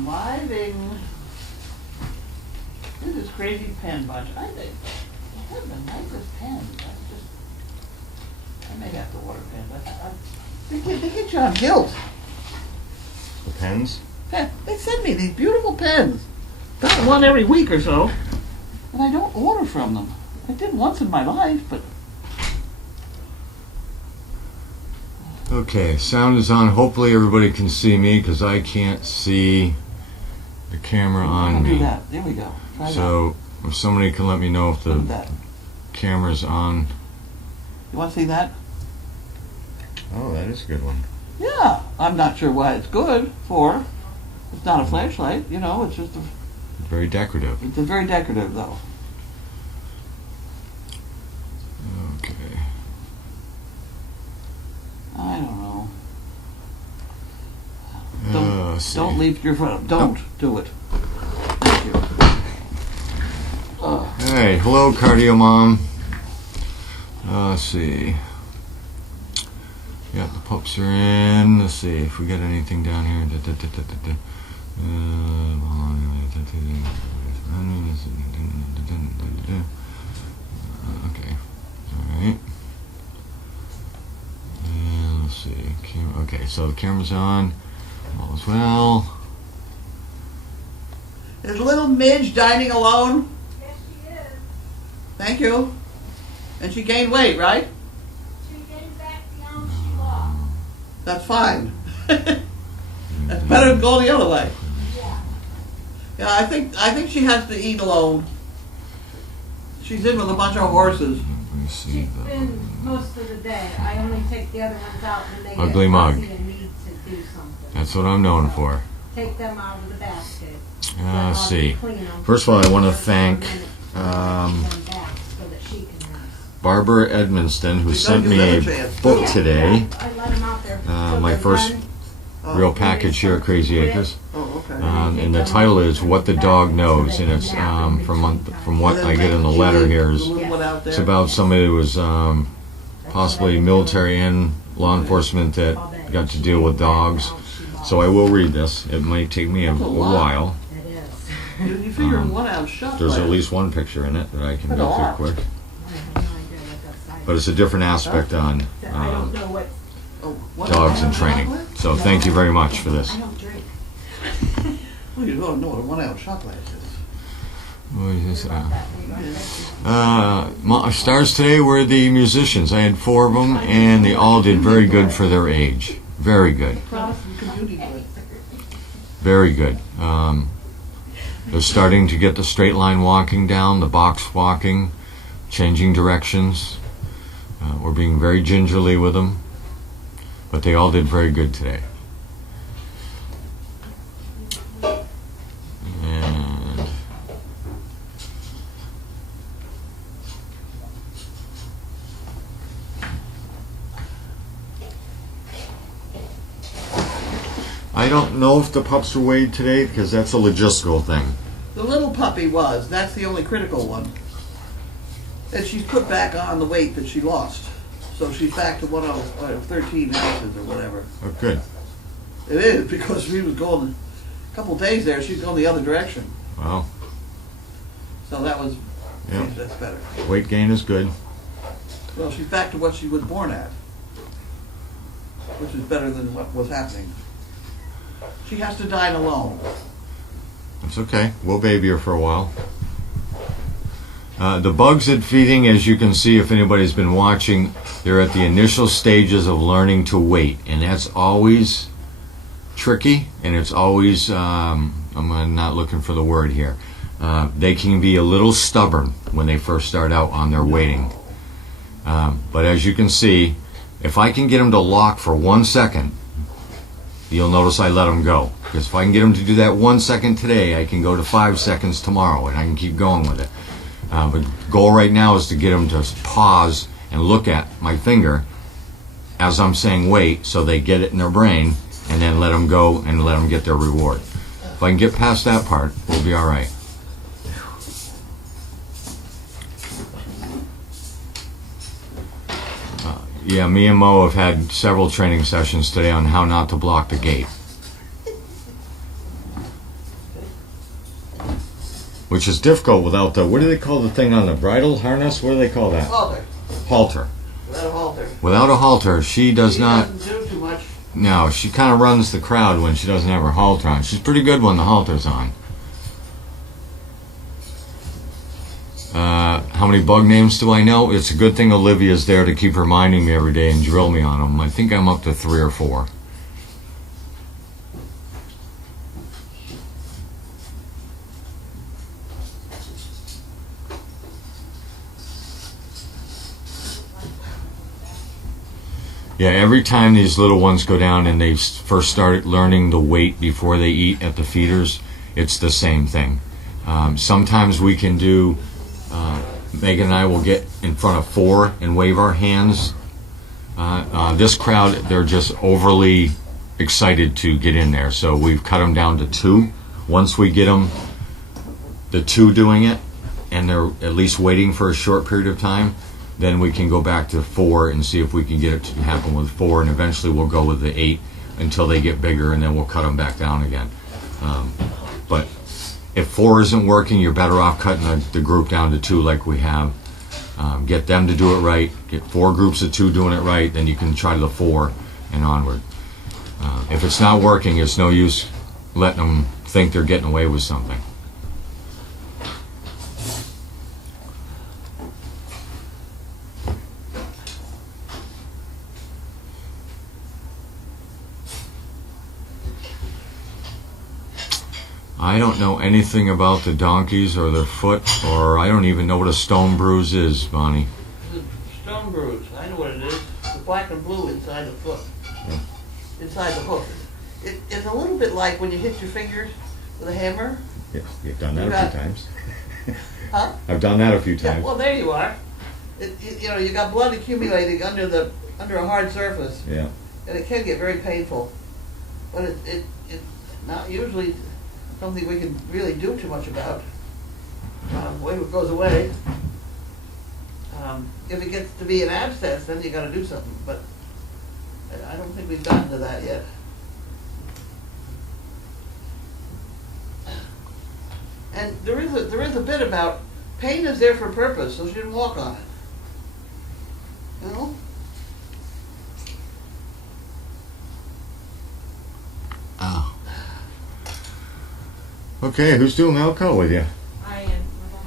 Smiving. This is crazy pen bunch. I think I have the nicest pens. I may have to order pens. They get you on guilt. The pens? They send me these beautiful pens. About one every week or so. And I don't order from them. I did once in my life, but... Okay, sound is on. Hopefully everybody can see me because I can't see the camera on me. Do that. There we go. Try so that. If somebody can let me know if the camera's on. You want to see that? Oh, that is a good one. Yeah. I'm not sure why it's good for. It's not a flashlight, you know, it's just a... Very decorative. It's very decorative, though. Okay. I don't know. Don't leave your phone. Don't do it. Thank you. Hey, hello, Cardio Mom. Let's see. Yeah, the pups are in. Let's see if we got anything down here. Okay. All right. And let's see. Okay, so the camera's on. All is well. Is little Midge dining alone? Yes, she is. Thank you. And she gained weight, right? She gained back the ounce she lost. That's fine. That's better than going the other way. Yeah. Yeah, I think she has to eat alone. She's in with a bunch of horses. Let me see. She's been most of the day. I only take the other ones out when they Ugly get mug. fussy and need to do something. That's what I'm known for. Take them out of the basket. Let's see. First of all, I want to thank Barbara Edmonston, who sent me a book today. My first real package here at Crazy Acres. And the title is What the Dog Knows. And it's from what I get in the letter here is it's about somebody who was possibly military and law enforcement that got to deal with dogs. So I will read this. It might take me a while. You figure 1 ounce shot. There's at least one picture in it that I can go through quick. But it's a different aspect on dogs and training. So thank you very much for this. I don't drink. Well, you don't know what a 1 ounce shot glass is. What is this? Stars today were the musicians. I had 4 of them, and they all did very good for their age. Very good. Very good. They're starting to get the straight line walking down, the box walking, changing directions. We're being very gingerly with them, but they all did very good today. And I don't know if the pups were weighed today because that's a logistical thing. The little puppy was. That's the only critical one. And she's put back on the weight that she lost. So she's back to 13 ounces or whatever. Oh, good. It is, because she was going a couple of days there, she's going the other direction. Wow. So that was, Yep. that's better. Weight gain is good. Well, she's back to what she was born at, which is better than what was happening. She has to dine alone. That's okay. We'll baby her for a while. The bugs at feeding, as you can see, if anybody's been watching, they're at the initial stages of learning to wait, and that's always tricky, and it's always, I'm not looking for the word here, they can be a little stubborn when they first start out on their waiting. But as you can see, if I can get them to lock for 1 second, you'll notice I let them go. Because if I can get them to do that 1 second today, I can go to 5 seconds tomorrow, and I can keep going with it. But the goal right now is to get them to pause and look at my finger as I'm saying wait, so they get it in their brain, and then let them go and let them get their reward. If I can get past that part, we'll be all right. Yeah, me and Mo have had several training sessions today on how not to block the gate. which is difficult without the, what do they call the thing on the bridle harness? What do they call that? Halter. Halter. Without a halter. Without a halter, she does not. Doesn't do too much. No, she kind of runs the crowd when she doesn't have her halter on. She's pretty good when the halter's on. How many bug names do I know? It's a good thing Olivia's there to keep reminding me every day and drill me on them. I think I'm up to 3 or 4. Yeah, every time these little ones go down and they first start learning the weight before they eat at the feeders, it's the same thing. Sometimes we can do, Megan and I will get in front of 4 and wave our hands. This crowd, they're just overly excited to get in there, so we've cut them down to 2. Once we get them, the 2 doing it, and they're at least waiting for a short period of time, then we can go back to 4 and see if we can get it to happen with 4, and eventually we'll go with the 8 until they get bigger, and then we'll cut them back down again. But if 4 isn't working, you're better off cutting the group down to 2 like we have. Get them to do it right, get 4 groups of 2 doing it right, then you can try the 4 and onward. If it's not working, it's no use letting them think they're getting away with something. I don't know anything about the donkeys or their foot, or I don't even know what a stone bruise is, Bonnie. The stone bruise, I know what it is. The black and blue inside the foot. Yeah. Inside the hook. It's a little bit like when you hit your fingers with a hammer. Yeah, you've done that a few times. Huh? I've done that a few Yeah, times. well, there you are. You know, you got blood accumulating under a hard surface, Yeah. and it can get very painful. But it's not usually something we can really do too much about. When it goes away, if it gets to be an abscess, then you got to do something. But I don't think we've gotten to that yet. And there is a bit about pain is there for a purpose, so she didn't walk on it. You know? Oh. Okay, who's doing mail call with you? I am.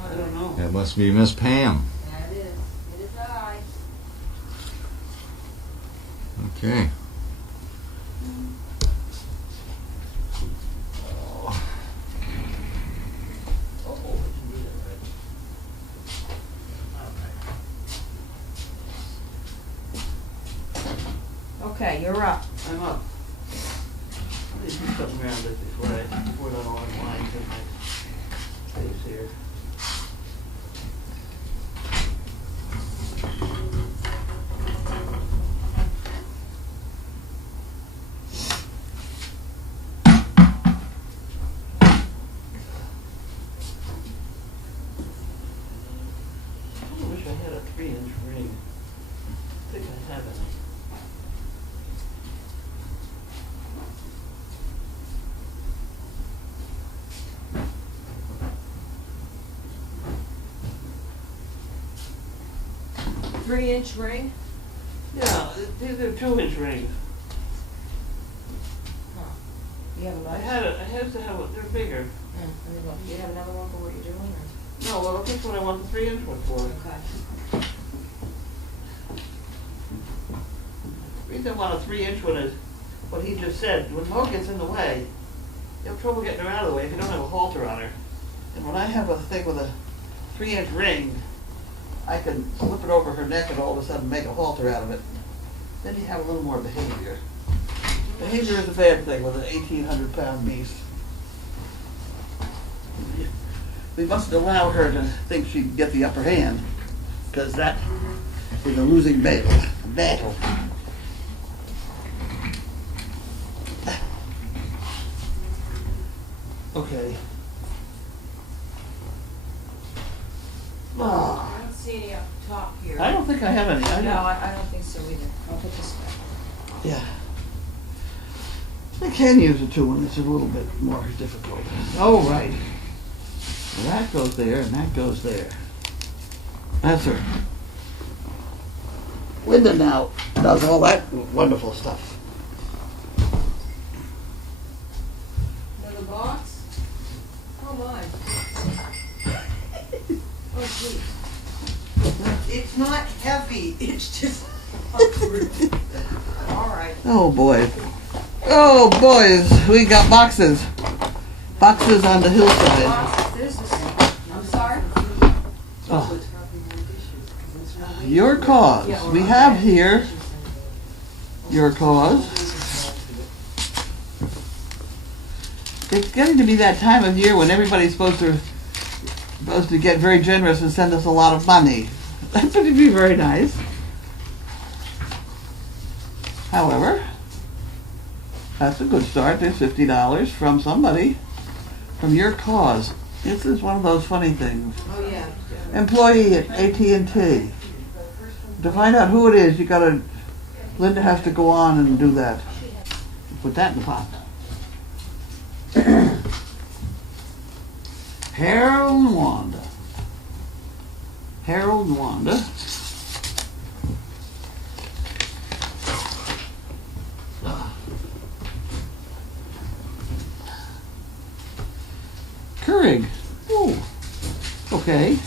I don't know. That must be Miss Pam. That is. It is I. Okay. Oh, we can do that, right? All right. Okay, you're up. I'm up. Let me do something around this before the long lines in my face here. I wish I had a 3-inch ring. I think I have it. Three-inch ring? Yeah, these are 2-inch rings. You have I another? had to have they're bigger. Let me look. Do you have another one for what you're doing? No, well, this one I want the 3-inch one for. Okay. The reason I want a 3-inch one is what he just said. When Mo gets in the way, you have trouble getting her out of the way if you don't have a halter on her. And when I have a thing with a 3-inch ring, I can slip it over her neck and all of a sudden make a halter out of it. Then you have a little more behavior. Behavior is a bad thing with an 1,800-pound beast. We mustn't allow her to think she can get the upper hand, because that is a losing battle. Okay. I don't see any up top here. I don't think I have any. No, I don't think so either. I'll put this back. Yeah. I can use a 2 when it's a little bit more difficult. Oh, right. Well, that goes there and that goes there. That's her. Linda now does all that wonderful stuff. Another box? Oh my. Oh geez. It's not heavy, it's just awkward. All right. Oh boy. Oh boys, we got boxes. Boxes on the hillside. There's the same. I'm sorry? Oh. Your cause. We have here your cause. It's getting to be that time of year when everybody's supposed to get very generous and send us a lot of money. That would be very nice. However, that's a good start. There's $50 from somebody, from your cause. This is one of those funny things. Oh yeah. Employee at AT&T. To find out who it is, Linda has to go on and do that. Put that in the pot. Harold and Wanda. Harold and Wanda. Keurig. Oh, okay.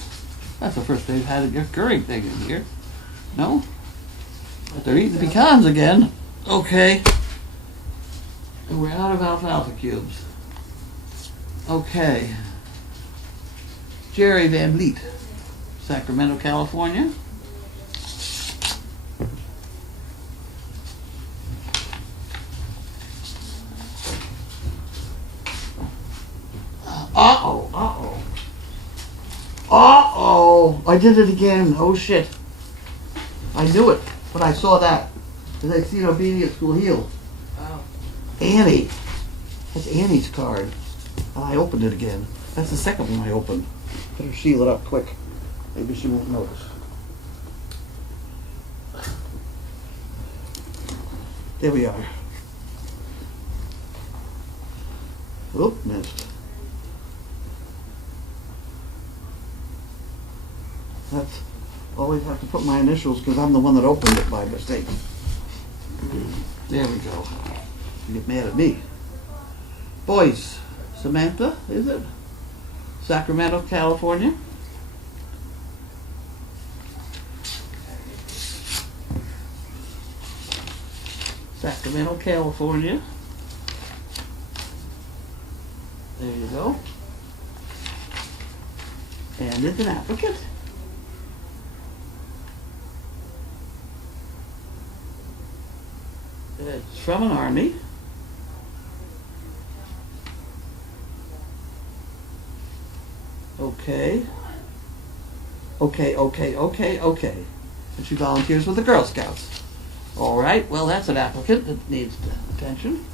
That's the first they've had a Keurig thing in here. No? But they're eating pecans again. Okay. And we're out of alfalfa cubes. Okay. Jerry Van Vliet, Sacramento, California. Uh-oh, uh-oh. Uh-oh, I did it again. Oh, shit. I knew it, but I saw that. As I see obedient school heal. Oh. Annie. That's Annie's card. And I opened it again. That's the second one I opened. Better seal it up quick. Maybe she won't notice. There we are. Oop, missed. That's always have to put my initials because I'm the one that opened it by mistake. There we go. You get mad at me. Boys, Samantha, is it? Sacramento, California. Sacramento, California. There you go. And it's an applicant. It's from an army. Okay. Okay. And she volunteers with the Girl Scouts. All right, well, that's an applicant that needs attention.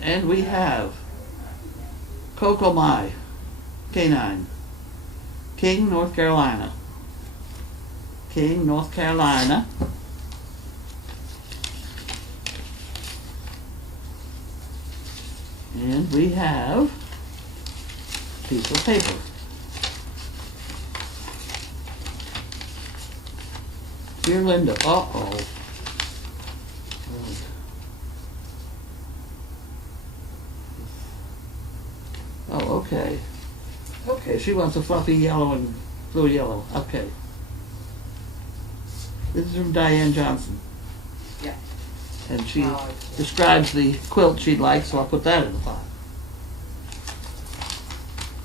And we have Coco Mai, K9, King, North Carolina. King, North Carolina. And we have a piece of paper. Dear Linda, uh-oh. Oh, okay. Okay, she wants a fluffy yellow and blue yellow. Okay. This is from Diane Johnson. Yeah. And she describes the quilt she'd like, so I'll put that in the pot.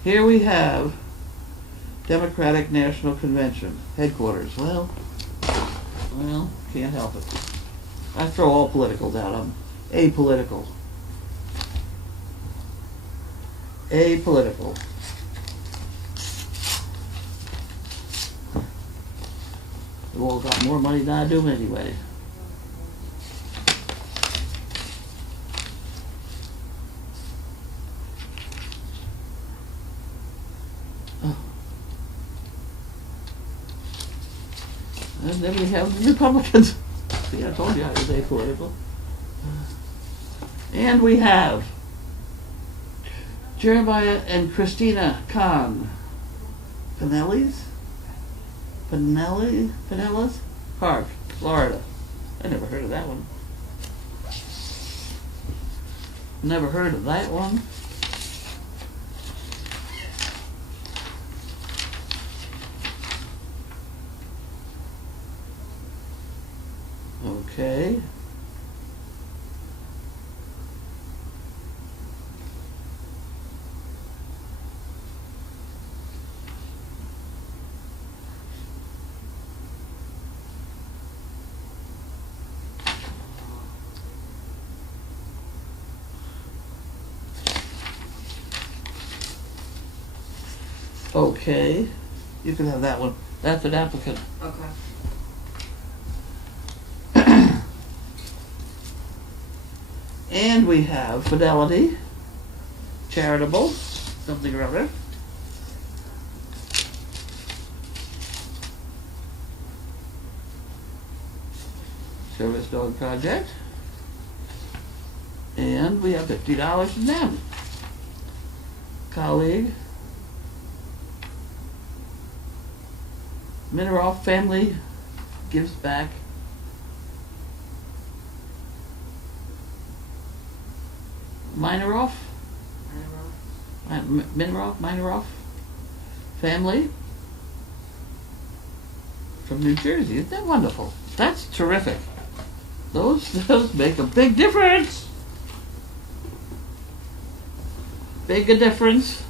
Here we have Democratic National Convention, headquarters. Well, can't help it. I throw all politicals out. I'm apolitical. Apolitical. They've all got more money than I do anyway. And then we have the Republicans. See, I told you I was apolitical. And we have Jeremiah and Christina Kahn. Pinellas Park, Florida. I never heard of that one. Never heard of that one. Okay. Okay, you can have that one. That's an applicant. Okay. And we have Fidelity, Charitable, something or other. Service Dog Project. And we have $50 from them. Colleague. Mineroff Family gives back. Mineroff Family from New Jersey. Isn't that wonderful? That's terrific. Those make a big difference. Big a difference.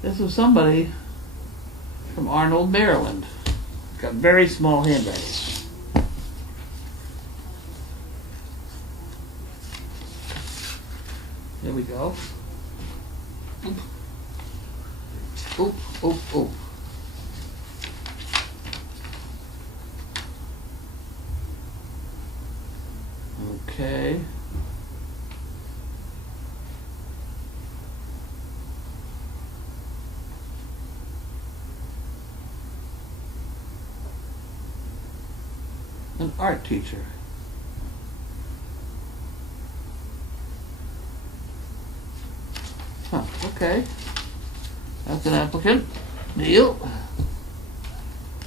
This was somebody from Arnold, Maryland. Got very small handwriting. There we go. Oop. Oop, oop, oop. Okay. An art teacher. Huh, okay. That's an applicant. Neil.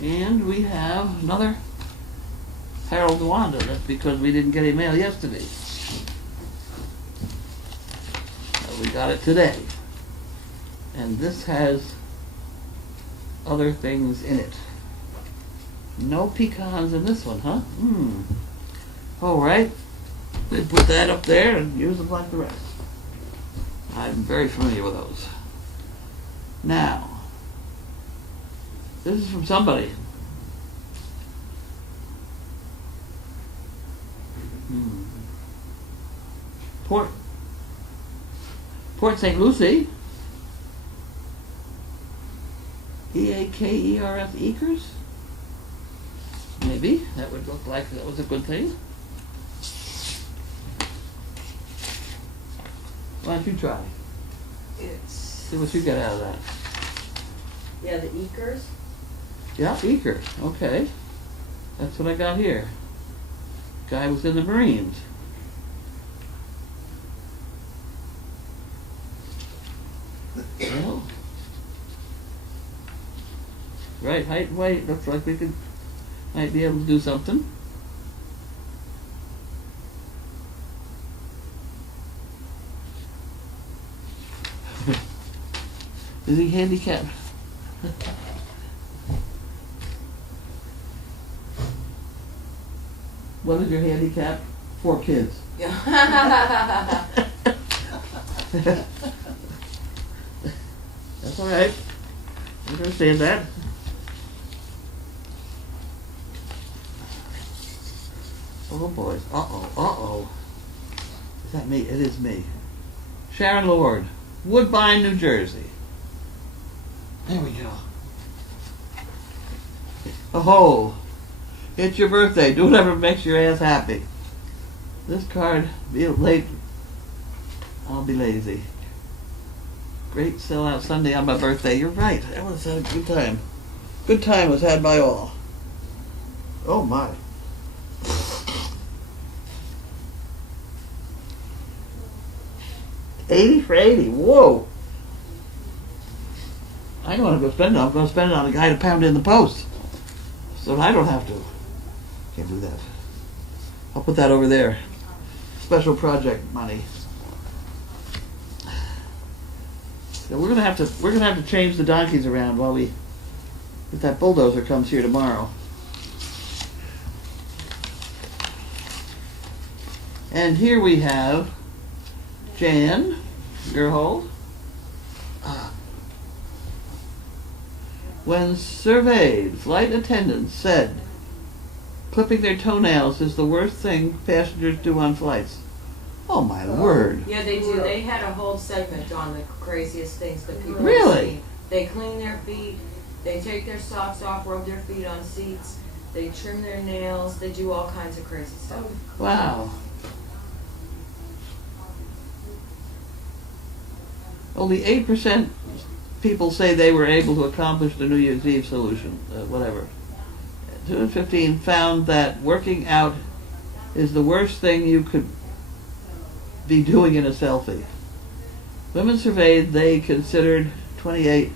And we have another Harold Wanda. That's because we didn't get a mail yesterday. So we got it today. And this has other things in it. No pecans in this one, huh? All right. They put that up there and use them like the rest. I'm very familiar with those. Now, this is from somebody. Port St. Lucie. Eakers? Ekers? Maybe. That would look like that was a good thing. Why don't you try? It's, See what you get out of that. yeah, the Ekers. Yeah, Eaker. Okay. That's what I got here. Guy was in the Marines. Well, right, height and weight. Looks like we might be able to do something. Is he handicapped? What is your handicap? 4 kids. Yeah. That's all right. I understand that. Oh boys. Uh-oh. Uh-oh. Is that me? It is me. Sharon Lord, Woodbine, New Jersey. There we go. Oh, it's your birthday. Do whatever makes your ass happy. This card, be late. I'll be lazy. Great sellout Sunday on my birthday. You're right. That was a good time. Good time was had by all. Oh my. 80 for 80. Whoa. I know what I'm going to spend it on. I'm going to spend it on a guy to pound in the post. So I don't have to. Can't do that. I'll put that over there. Special project money. So we're gonna have to change the donkeys around while if that bulldozer comes here tomorrow. And here we have Jan Gerhold. When surveyed, flight attendants said clipping their toenails is the worst thing passengers do on flights. Oh my word. Yeah, they do. They had a whole segment on the craziest things that people Really? see. They clean their feet, they take their socks off, rub their feet on seats, they trim their nails, they do all kinds of crazy stuff. Wow. Only 8% people say they were able to accomplish the New Year's Eve solution, whatever. 215 found that working out is the worst thing you could be doing in a selfie. Women surveyed, they considered 28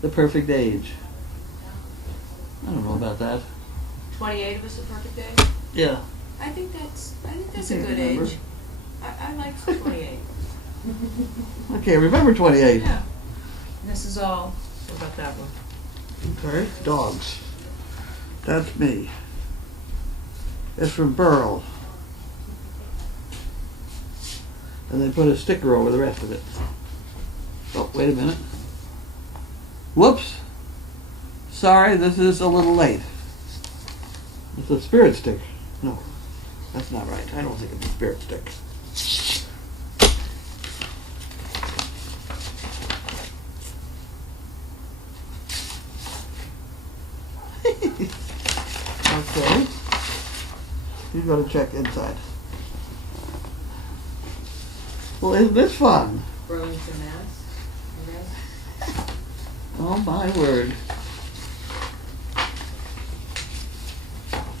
the perfect age. I don't know about that. 28 was the perfect age? Yeah. I think that's a can't good remember. age. I like 28. I can't remember 28. Yeah. This is all. What about that one? Okay, dogs. That's me. It's from Burl. And they put a sticker over the rest of it. Oh, wait a minute. Whoops. Sorry, this is a little late. It's a spirit stick. No, that's not right. I don't think it's a spirit stick. Okay. You gotta check inside. Well, isn't this fun? Burlington, Mass. Oh my word.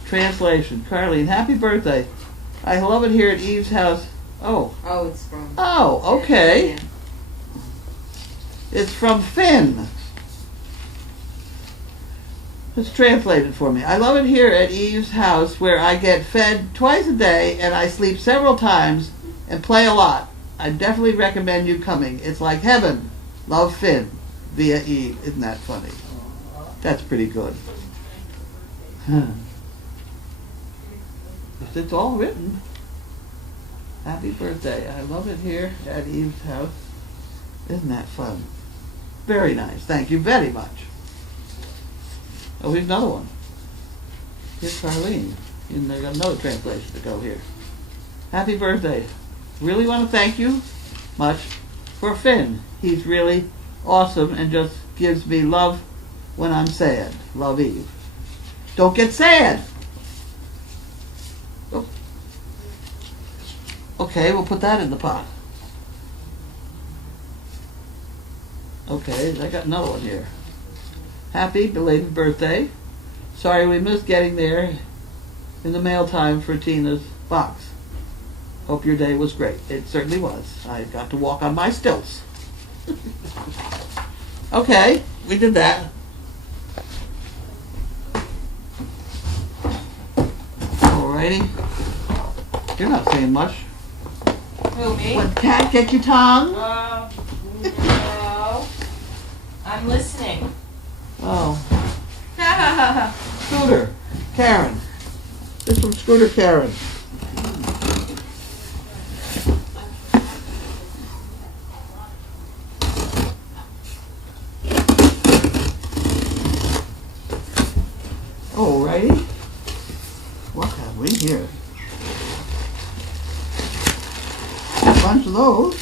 Translation. Carlene, happy birthday. I love it here at Eve's house. Oh. Oh, it's from. Oh, okay. Yeah. It's from Finn. It's translated for me. I love it here at Eve's house where I get fed twice a day and I sleep several times and play a lot. I definitely recommend you coming. It's like heaven. Love, Finn. Via Eve. Isn't that funny? That's pretty good. It's all written. Happy birthday. I love it here at Eve's house. Isn't that fun? Very nice. Thank you very much. Oh, here's another one. Here's Carlene. And I got another translation to go here. Happy birthday. Really want to thank you much for Finn. He's really awesome and just gives me love when I'm sad. Love, Eve. Don't get sad. Oh. Okay, we'll put that in the pot. Okay, I got another one here. Happy belated birthday. Sorry we missed getting there in the mail time for Tina's box. Hope your day was great. It certainly was. I got to walk on my stilts. Okay, we did that. Alrighty. You're not saying much. Who, me? What, cat, get your tongue? No. I'm listening. Oh. Scooter. Karen. This is from Scooter Karen. Alrighty. What have we here? A bunch of those.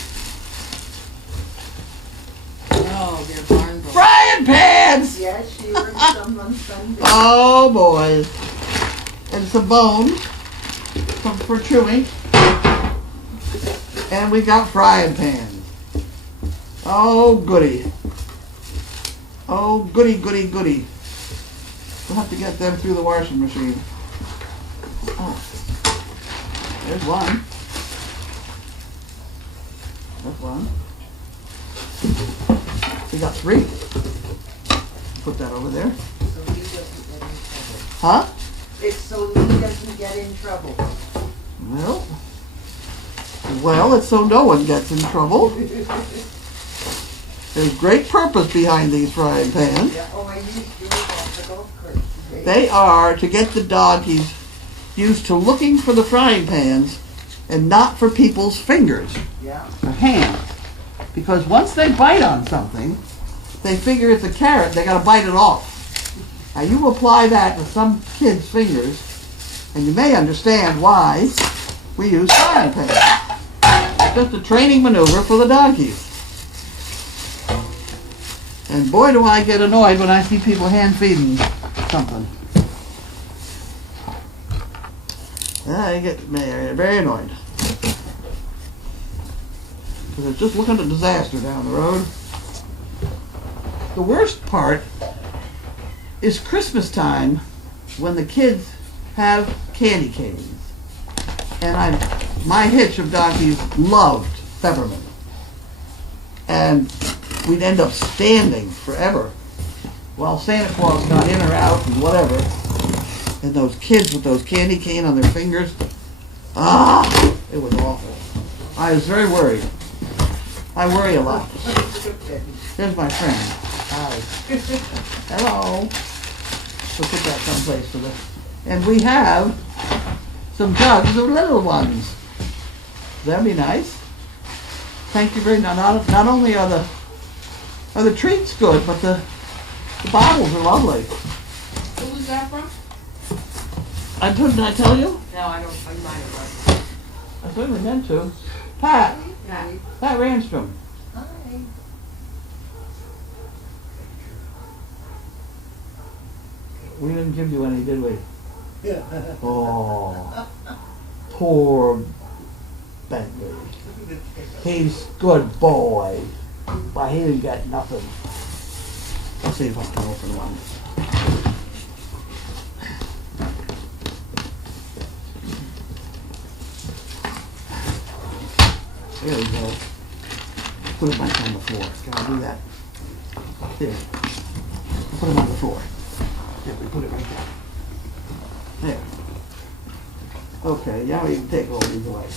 Oh, they're barn burner. Frying pans! Yes, she ordered some on Sunday. Oh boy. And some bone for chewing. And we got frying pans. Oh goody. Oh goody, goody, goody. We'll have to get them through the washing machine. Oh. There's one. That's one. We got 3. Put that over there. So he doesn't get in trouble. Huh? It's so he doesn't get in trouble. Well, it's so no one gets in trouble. There's great purpose behind these frying pans. Yeah, oh, I used yours off the golf cart today. They are to get the doggies used to looking for the frying pans and not for people's fingers Yeah. or hands. Because once they bite on something, they figure it's a carrot, they gotta bite it off. Now you apply that to some kids' fingers, and you may understand why we use frying pans. It's just a training maneuver for the doggies. And boy do I get annoyed when I see people hand feeding something. I get very annoyed. Because it's just looking at disaster down the road. The worst part is Christmas time when the kids have candy canes. And my hitch of donkeys loved peppermint. And we'd end up standing forever while Santa Claus got in or out and whatever. And those kids with those candy cane on their fingers, it was awful. I was very worried. I worry a lot. There's my friend. Hi. Hello. We'll put that someplace for this. And we have some jugs of little ones. That'd be nice. Thank you very much. Not only are the treats good, but the bottles are lovely. Who was that from? Did I tell you? No, I don't, I might have run. I certainly meant to. Pat Yeah. Ranstrom. Hi. We didn't give you any, did we? Yeah. Oh, poor Bentley. He's good boy, but he didn't get nothing. Let's see if I can open one. There we go. Put it back on the floor. Can I do that? There. Put it on the floor. There, we put it right there. There. Okay, now we can take all these away.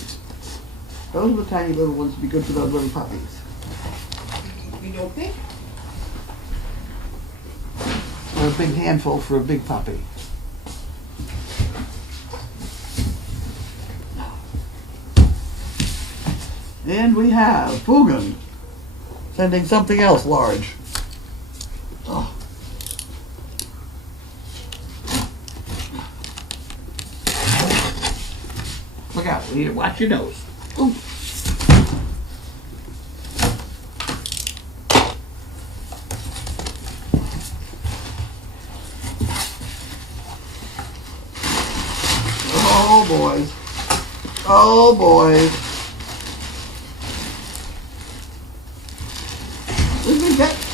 Those are the tiny little ones to be good for those little puppies. You don't think? Or a big handful for a big puppy. And we have Fugan sending something else large. Oh. Look out, here, watch your nose. Ooh. Oh boys. Oh boys.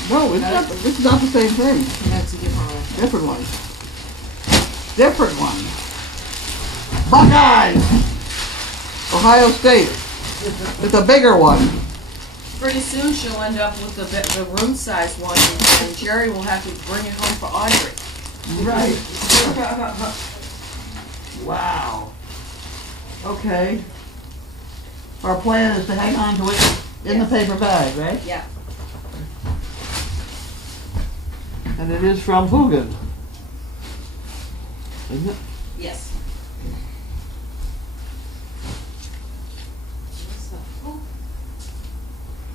No, it's not, this is not the same thing. That's a different one. Different one. Different one. Buckeyes! Ohio State. It's a bigger one. Pretty soon she'll end up with the room size one, and Jerry will have to bring it home for Audrey. Right. Wow. Okay. Our plan is to hang on to it in the paper bag, right? Yeah. And it is from Fugan. Isn't it? Yes.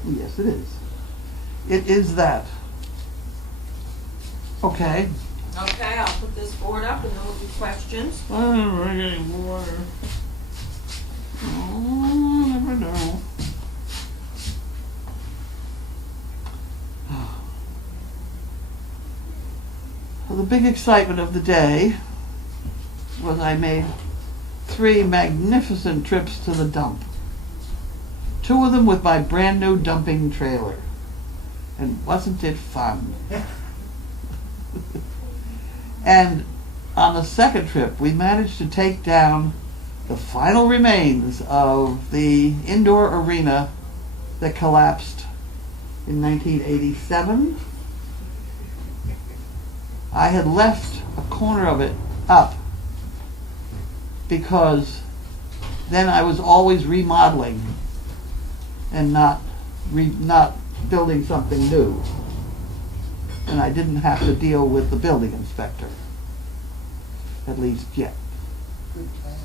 Yes, it is. It is that. Okay. Okay, I'll put this board up and there will be questions. Oh, we're getting water. Oh, I never know. Well, the big excitement of the day was I made 3 magnificent trips to the dump. 2 of them with my brand new dumping trailer. And wasn't it fun? And on the second trip, we managed to take down the final remains of the indoor arena that collapsed in 1987. I had left a corner of it up because then I was always remodeling and not building something new. And I didn't have to deal with the building inspector, at least yet. Good plan.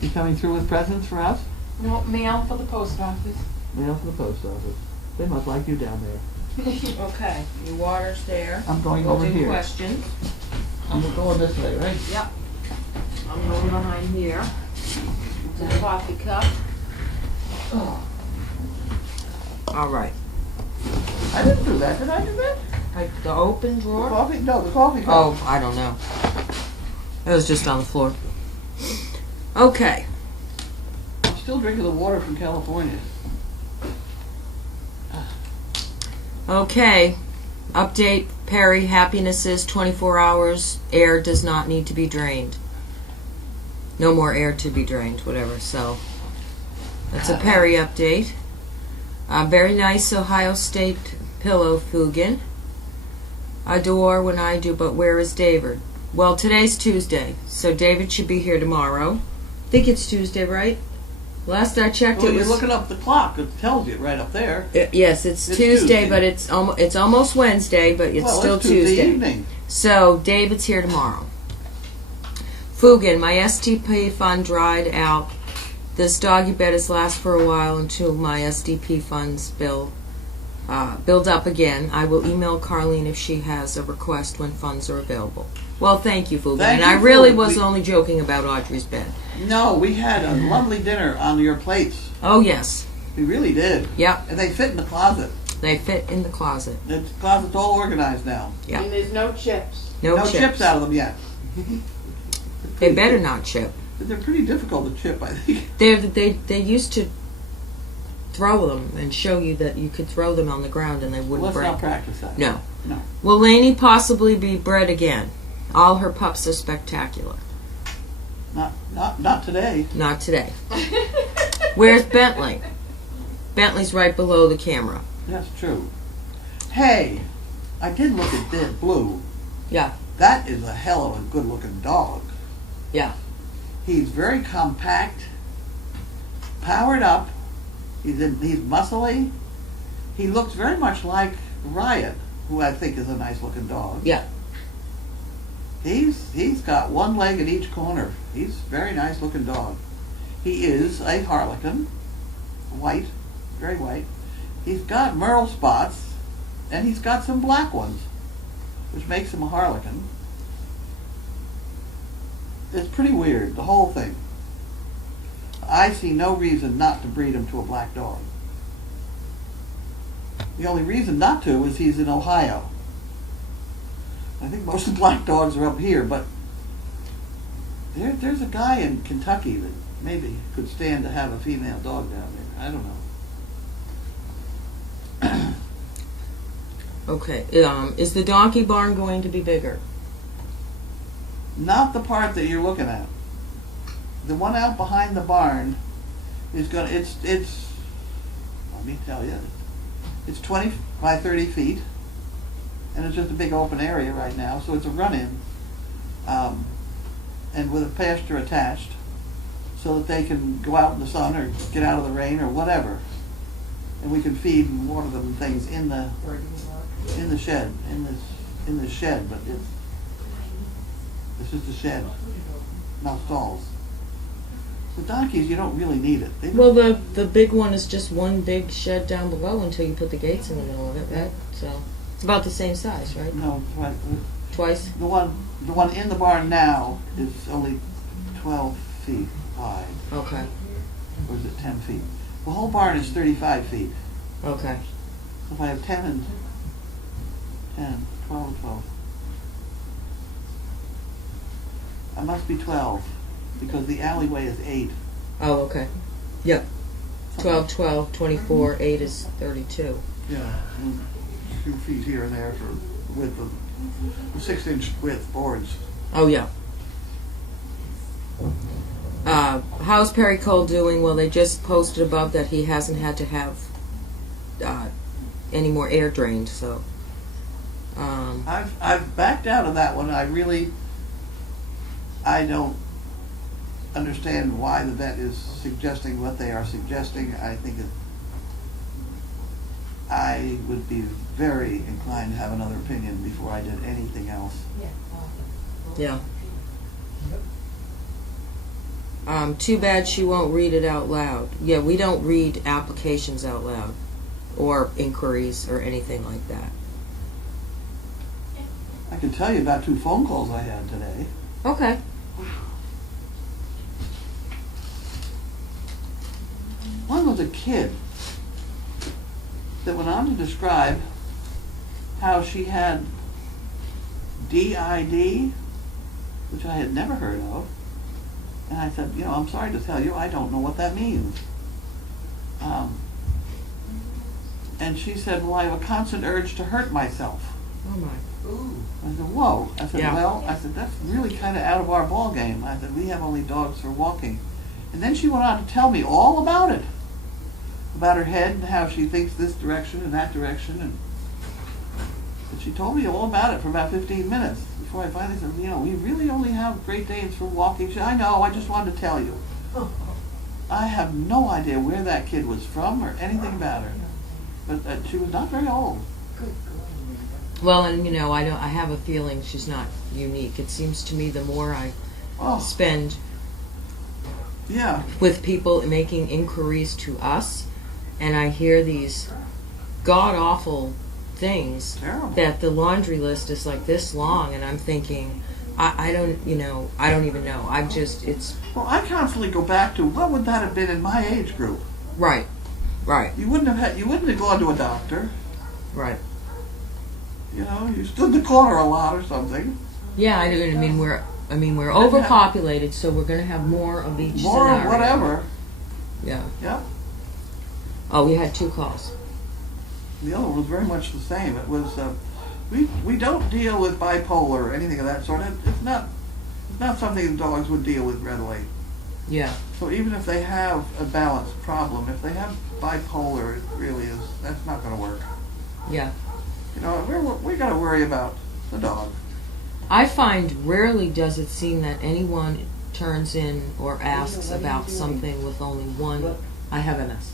You coming through with presents for us? No, mail for the post office. Mail for the post office. They must like you down there. Okay, your water's there. I'm going We'll over do here. questions. I'm going this way, right? Yep. I'm going behind here. The coffee cup. Oh. All right. I didn't do that. Did I do that? Like the open The drawer? coffee? No, the coffee cup. Oh, I don't know. It was just on the floor. Okay. I'm still drinking the water from California. Okay. Update, Perry, happiness is 24 hours. Air does not need to be drained. No more air to be drained, whatever. So, that's a Perry update. Very nice Ohio State pillow, Fugan. Adore when I do, but where is David? Well, today's Tuesday, so David should be here tomorrow. I think it's Tuesday, right? Last I checked, Well, it you're was... looking up the clock. It tells you right up there. Yes, it's It's Tuesday, Tuesday. but it's almost Wednesday, but it's well, still it's Tuesday Tuesday. evening. So David's here tomorrow. Fugan, my STP fund dried out. This doggy bed is last for a while until my SDP funds build up again. I will email Carlene if she has a request when funds are available. Well, thank you, Fugan. Thank And I you, really Fugan. was only joking about Audrey's bed. No, we had a lovely dinner on your plates. Oh, yes. We really did. Yep. And they fit in the closet. They fit in the closet. The closet's all organized now. Yeah. And there's no chips. No, chips out of them yet. They better not chip. They're pretty difficult to chip, I think. They used to throw them and show you that you could throw them on the ground and they wouldn't Let's break. not practice that. No. No. Will Lainey possibly be bred again? All her pups are spectacular. Not today. Not today. Where's Bentley? Bentley's right below the camera. That's true. Hey, I did look at Dead Blue. Yeah. That is a hell of a good-looking dog. Yeah. He's very compact, powered up. He's muscly. He looks very much like Riot, who I think is a nice-looking dog. Yeah. He's got one leg in each corner. He's a very nice-looking dog. He is a harlequin, white, very white. He's got merle spots, and he's got some black ones, which makes him a harlequin. It's pretty weird, the whole thing. I see no reason not to breed him to a black dog. The only reason not to is he's in Ohio. I think most of the black dogs are up here, but there's a guy in Kentucky that maybe could stand to have a female dog down there. I don't know. Okay. Is the donkey barn going to be bigger? Not the part that you're looking at. The one out behind the barn is gonna. It's. Let me tell you, it's 20 by 30 feet, and it's just a big open area right now. So it's a run-in, and with a pasture attached, so that they can go out in the sun or get out of the rain or whatever, and we can feed and water them and things in the shed in this shed, but this is the shed, not stalls. The donkeys, you don't really need it. They don't- Well, the big one is just one big shed down below until you put the gates in the middle of it, right? So it's about the same size, right? No, right. Twice. The one in the barn now is only 12 feet wide, Okay. or is it 10 feet? The whole barn is 35 feet. Okay. So if I have 10 and 10, 12 and 12. I must be 12, because the alleyway is 8. Oh, okay. Yep. 12, 12, 24, 8 is 32. Yeah. And a few feet here and there for width of 6-inch width boards. Oh, yeah. How's Perry Cole doing? Well, they just posted above that he hasn't had to have any more air drained, so. I've backed out of that one. I don't understand why the vet is suggesting what they are suggesting. I think I would be very inclined to have another opinion before I did anything else. Yeah. Too bad she won't read it out loud. Yeah, we don't read applications out loud or inquiries or anything like that. I can tell you about 2 phone calls I had today. Okay. One was a kid that went on to describe how she had DID, which I had never heard of. And I said, I'm sorry to tell you, I don't know what that means. And she said, well, I have a constant urge to hurt myself. Oh my. Ooh. I said, whoa. I said, Yeah. well, that's really kind of out of our ball game. I said, we have only dogs for walking. And then she went on to tell me all about it. About her head and how she thinks this direction and that direction. And she told me all about it for about 15 minutes before I finally said, we really only have Great Danes for walking. She said, I know, I just wanted to tell you. I have no idea where that kid was from or anything about her. But she was not very old. Well, and I have a feeling she's not unique. It seems to me the more I spend Yeah. with people making inquiries to us, and I hear these god-awful things, Terrible. that the laundry list is like this long, and I'm thinking, I don't even know. Well, I constantly go back to what would that have been in my age group. Right. You wouldn't have gone to a doctor. Right. You stood in the corner a lot or something. Yeah, we're overpopulated, so we're going to have more of each More scenario. or whatever. Yeah. Yep. Oh, we had 2 calls. The other one was very much the same. It was we don't deal with bipolar or anything of that sort. It's not something dogs would deal with readily. Yeah. So even if they have a balance problem, if they have bipolar, it really is, that's not going to work. Yeah. We got to worry about the dog. I find rarely does it seem that anyone turns in or asks about something with only one, I have MS.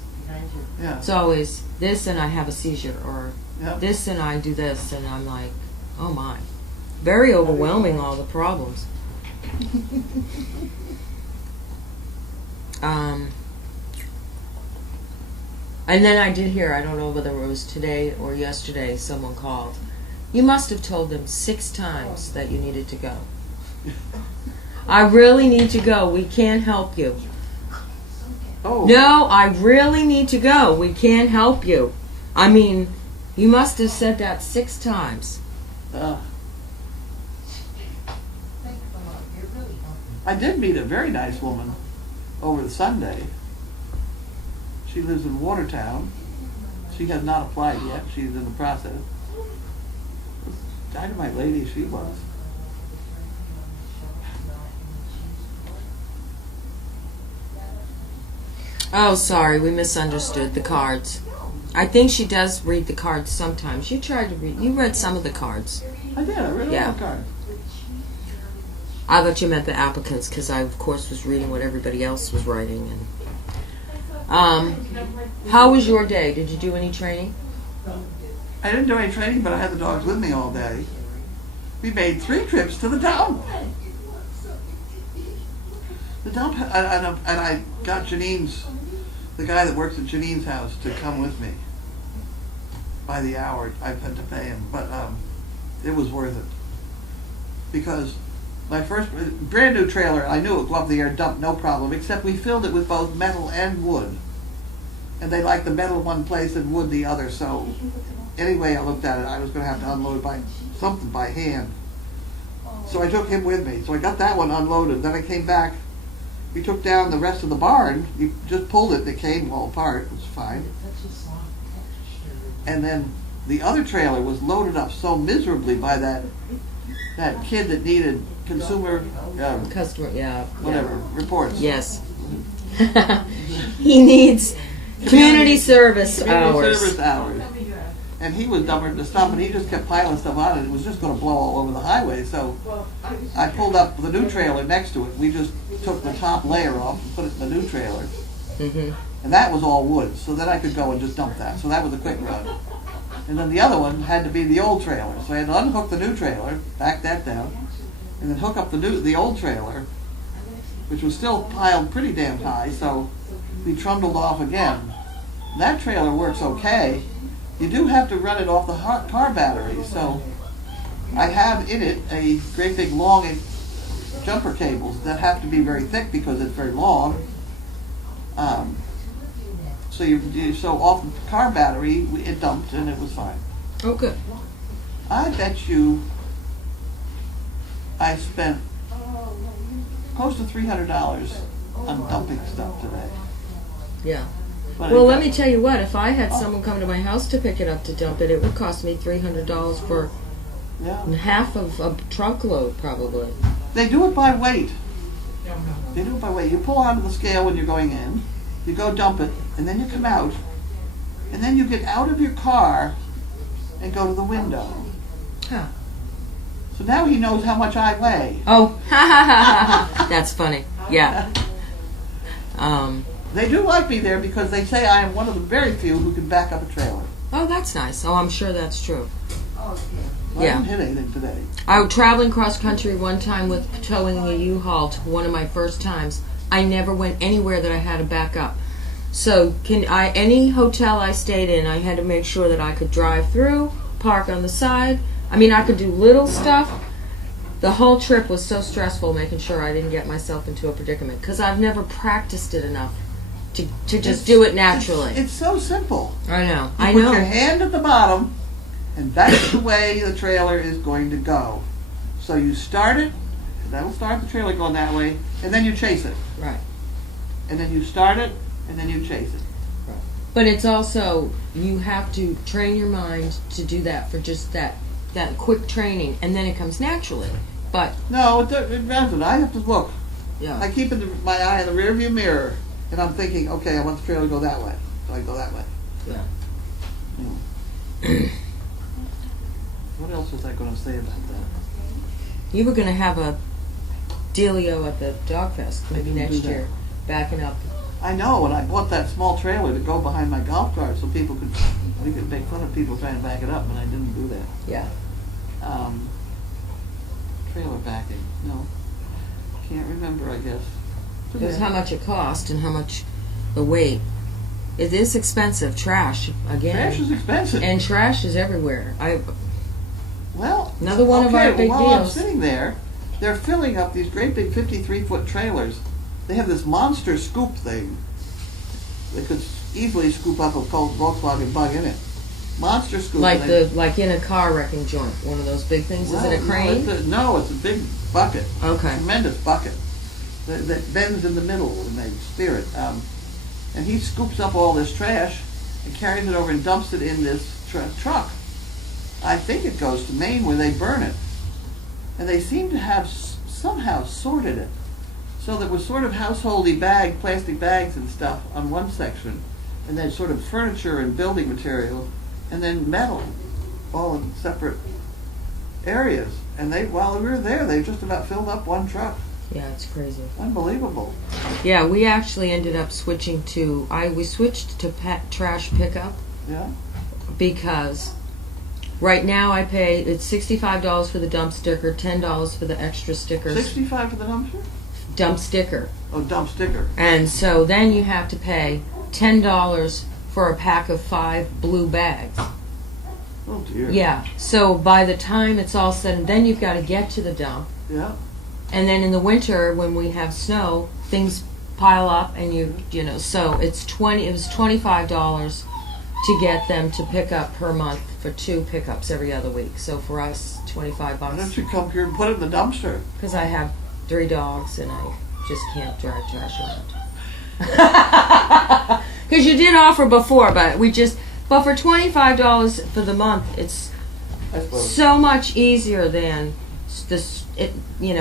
Yeah. It's always this and I have a seizure, or Yep. this and I do this, and I'm like, oh my. Very overwhelming, all the problems. And then I did hear, I don't know whether it was today or yesterday, someone called. You must have told them 6 times that you needed to go. I really need to go. We can't help you. Oh. No, I really need to go. We can't help you. I mean, you must have said that 6 times. I did meet a very nice woman over the Sunday. She lives in Watertown. She has not applied yet. She's in the process. Dynamite lady she was. Oh, sorry, we misunderstood the cards. I think she does read the cards sometimes. You read some of the cards. I did. I read all Yeah. the cards. I thought you meant the applicants, because I, of course, was reading what everybody else was writing. And how was your day? Did you do any training? I didn't do any training, but I had the dogs with me all day. We made 3 trips to the dump. The dump, and I got the guy that works at Janine's house, to come with me. By the hour, I had to pay him, but it was worth it. Because my first brand new trailer, I knew it would go up the air dump, no problem, except we filled it with both metal and wood. And they liked the metal one place and wood the other, so anyway I looked at it, I was going to have to unload something by hand. So I took him with me. So I got that one unloaded. Then I came back. We took down the rest of the barn. You just pulled it and it came all apart. It was fine. And then the other trailer was loaded up so miserably by that that kid that needed consumer, Customer, yeah. whatever, reports. Yes. He needs community service Community hours. service hours. And he was dumber to stop, and he just kept piling stuff on it. It was just gonna blow all over the highway, so I pulled up the new trailer next to it. We just took the top layer off and put it in the new trailer. Mm-hmm. And that was all wood, so then I could go and just dump that. So that was a quick run. And then the other one had to be the old trailer. So I had to unhook the new trailer, back that down, and then hook up the old trailer, which was still piled pretty damn high, so we trundled off again. That trailer works okay. You do have to run it off the car battery, so I have in it a great big long jumper cables that have to be very thick because it's very long. So off the car battery, it dumped and it was fine. Oh, good. I bet you I spent close to $300 on dumping stuff today. Yeah. But Well, it let got- me tell you what. If I had someone come to my house to pick it up to dump it, it would cost me $300 for Yeah. half of a truckload, probably. They do it by weight. They do it by weight. You pull onto the scale when you're going in, you go dump it, and then you come out, and then you get out of your car and go to the window. Huh. So now he knows how much I weigh. Oh, ha ha ha ha! That's funny. Yeah. They do like me there because they say I am one of the very few who can back up a trailer. Oh, that's nice. Oh, I'm sure that's true. Oh, I Yeah. didn't hit anything today. I was traveling cross country one time with towing a U-Haul to one of my first times. I never went anywhere that I had to back up. So any hotel I stayed in, I had to make sure that I could drive through, park on the side. I mean, I could do little stuff. The whole trip was so stressful making sure I didn't get myself into a predicament because I've never practiced it enough to just do it naturally. It's so simple. I know. You I put your know. hand at the bottom, and that's the way the trailer is going to go. So you start it, that'll start the trailer going that way, and then you chase it. Right. And then you start it, and then you chase it. But it's also, you have to train your mind to do that for just that quick training, and then it comes naturally. But, No, it doesn't. I have to look. yeah. I keep my eye in the rearview mirror, and I'm thinking, okay, I want the trailer to go that way. So I go that way. Yeah. What else was I going to say about that? You were going to have a dealio at the Dog Fest maybe didn't do next that. year, backing up. I know, and I bought that small trailer to go behind my golf cart so we could make fun of people trying to back it up, and I didn't do that. Yeah. Trailer backing, no. Can't remember, I guess. It was how much it cost and how much the weight. It is expensive. Trash, again. Trash is expensive. And trash is everywhere. Well, Another one of our big while I'm deals. sitting there, they're filling up these great big 53-foot trailers. They have this monster scoop thing. They could easily scoop up a cold Volkswagen Bug in it. Monster scoop. like and like in a car wrecking joint, one of those big things. Is it a crane? No, it's a big bucket. Okay. Tremendous bucket that bends in the middle when they steer it. And he scoops up all this trash and carries it over and dumps it in this truck. I think it goes to Maine where they burn it. And they seem to have somehow sorted it. So there was sort of householdy plastic bags and stuff on one section, and then sort of furniture and building material, and then metal, all in separate areas. And while we were there, they just about filled up one truck. Yeah, it's crazy. Unbelievable. Yeah, we actually ended up switching to we switched to trash pickup Yeah. because right now I pay it's $65 for the dump sticker, $10 for the extra stickers. 65 for the dumpster? Dump sticker, Oh, dump sticker. and so then you have to pay $10 for a pack of 5 blue bags. Oh dear. Yeah. So by the time it's all said, and then you've got to get to the dump. Yeah. And then in the winter, when we have snow, things pile up, and you know. So it was $25 to get them to pick up per month for 2 pickups every other week. So for us, $25 Why don't you come here and put it in the dumpster? because I have 3 dogs and I just can't drive trash around. Because you did offer before, but but for $25 for the month, it's I suppose. so much easier than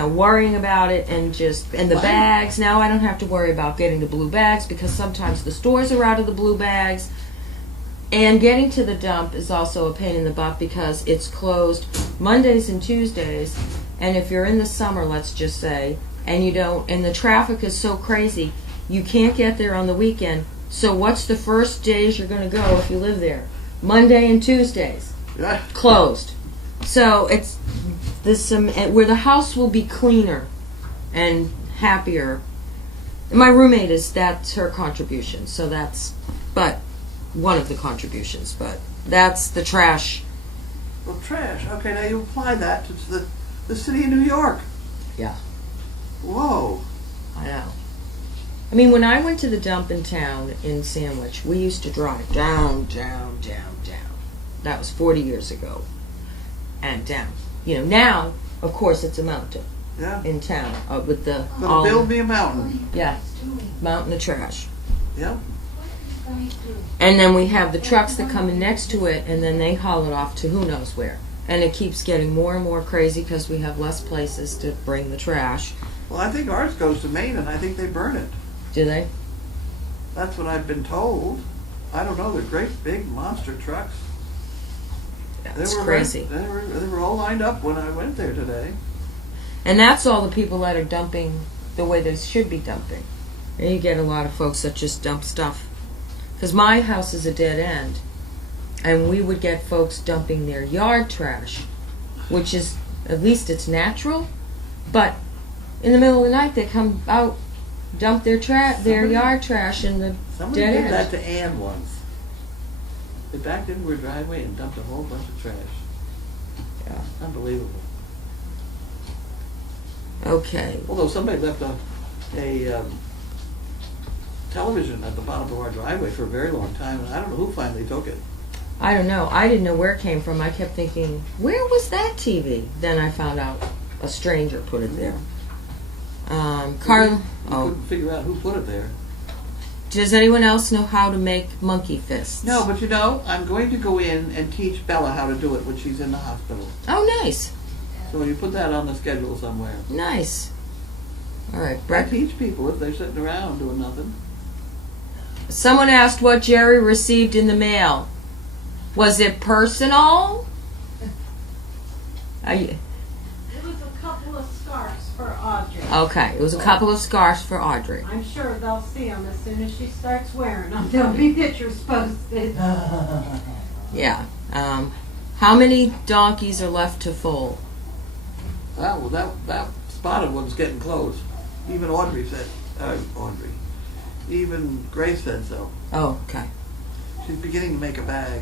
worrying about it and the Wow. bags. Now I don't have to worry about getting the blue bags because sometimes the stores are out of the blue bags. And getting to the dump is also a pain in the butt because it's closed Mondays and Tuesdays. And if you're in the summer, let's just say, and the traffic is so crazy, you can't get there on the weekend. So what's the first days you're going to go if you live there? Monday and Tuesdays. Yeah. Closed. So it's where the house will be cleaner and happier. My roommate that's her contribution. So but one of the contributions, but that's the trash. Well, trash. Okay, now you apply that to the city of New York. Yeah. Whoa. I know. I mean, when I went to the dump in town in Sandwich, we used to drive down. That was 40 years ago. And down. Now, of course, it's a mountain Yeah. in town with the Gonna build me a mountain. yeah, mountain of trash. Yeah. And then we have the trucks that come in next to it, and then they haul it off to who knows where. And it keeps getting more and more crazy because we have less places to bring the trash. Well, I think ours goes to Maine, and I think they burn it. Do they? That's what I've been told. I don't know. They're great big monster trucks. That's crazy. They were all lined up when I went there today. And that's all the people that are dumping the way they should be dumping. And you get a lot of folks that just dump stuff. Because my house is a dead end. And we would get folks dumping their yard trash, which is, at least it's natural. But in the middle of the night, they come out, dump their yard trash in the Somebody dead did end. that to Ann once. They backed into her driveway and dumped a whole bunch of trash. Yeah. Unbelievable. Okay. Although somebody left a television at the bottom of our driveway for a very long time, and I don't know who finally took it. I don't know. I didn't know where it came from. I kept thinking, where was that TV? Then I found out a stranger put it there. Carl. We couldn't figure out who put it there. Does anyone else know how to make monkey fists? No, but I'm going to go in and teach Bella how to do it when she's in the hospital. Oh, nice. So you put that on the schedule somewhere. Nice. All right, I Brett. teach people if they're sitting around doing nothing. Someone asked what Jerry received in the mail. Was it personal? It was a couple of scarves for Audrey. Okay, it was a couple of scarves for Audrey. I'm sure they'll see them as soon as she starts wearing them. There'll be pictures posted. Yeah. How many donkeys are left to foal? Well, that spotted one's getting close. Even Audrey said, even Grace said so. Oh, okay. She's beginning to make a bag.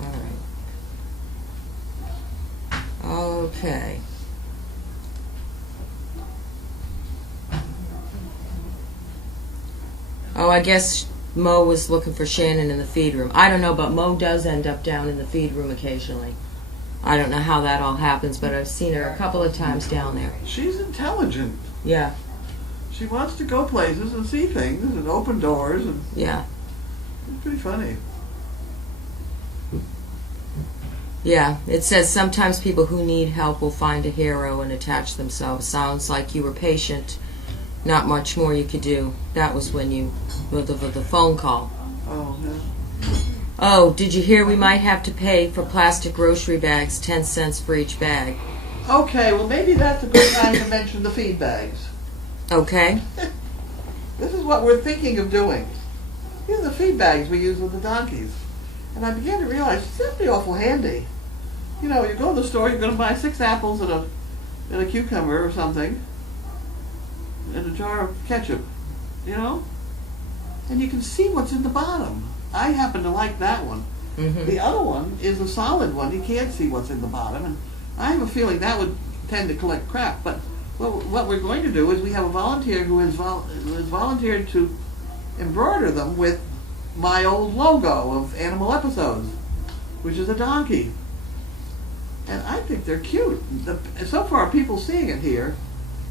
All right. Okay. Oh, I guess Mo was looking for Shannon in the feed room. I don't know, but Mo does end up down in the feed room occasionally. I don't know how that all happens, but I've seen her a couple of times down there. She's intelligent. Yeah, She wants to go places and see things and open doors, and yeah, it's pretty funny. yeah. It says sometimes people who need help will find a hero and attach themselves. Sounds like you were patient. Not much more you could do. That was when you, with the phone call. Oh, yeah. Oh, did you hear we might have to pay for plastic grocery bags, 10 cents for each bag? Okay, well maybe that's a good time to mention the feed bags. Okay. This is what we're thinking of doing. These are the feed bags we use with the donkeys. And I began to realize it's simply awful handy. You know, you go to the store, you're going to buy 6 apples and a cucumber or something, and a jar of ketchup, you know? And you can see what's in the bottom. I happen to like that one. Mm-hmm. The other one is a solid one. You can't see what's in the bottom, and I have a feeling that would tend to collect crap. But what we're going to do is we have a volunteer who has volunteered to embroider them with my old logo of Animal Episodes, which is a donkey. And I think they're cute. So far, people seeing it here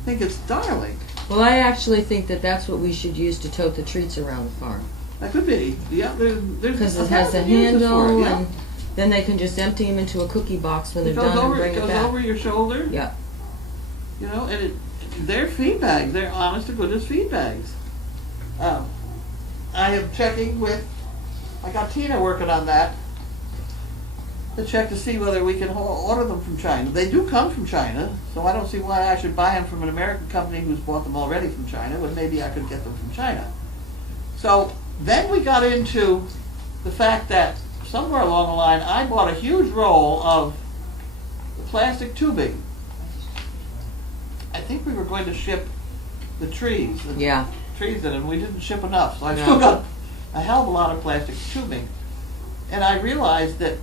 think it's darling. Well, I actually think that that's what we should use to tote the treats around the farm. That could be. Yeah, there's Because a it has a thousand uses for it, handle yeah. Then they can just empty them into a cookie box when they're It goes done and over, bring it it goes back. over your shoulder. Yeah. You know, and they're feed bags. They're honest to goodness feed bags. I am checking with, I got Tina working on that, to check to see whether we can order them from China. They do come from China, so I don't see why I should buy them from an American company who's bought them already from China, when maybe I could get them from China. So then we got into the fact that somewhere along the line, I bought a huge roll of the plastic tubing. I think we were going to ship the trees. Yeah. Trees in it, and we didn't ship enough, so I No. still got a hell of a lot of plastic tubing. And I realized that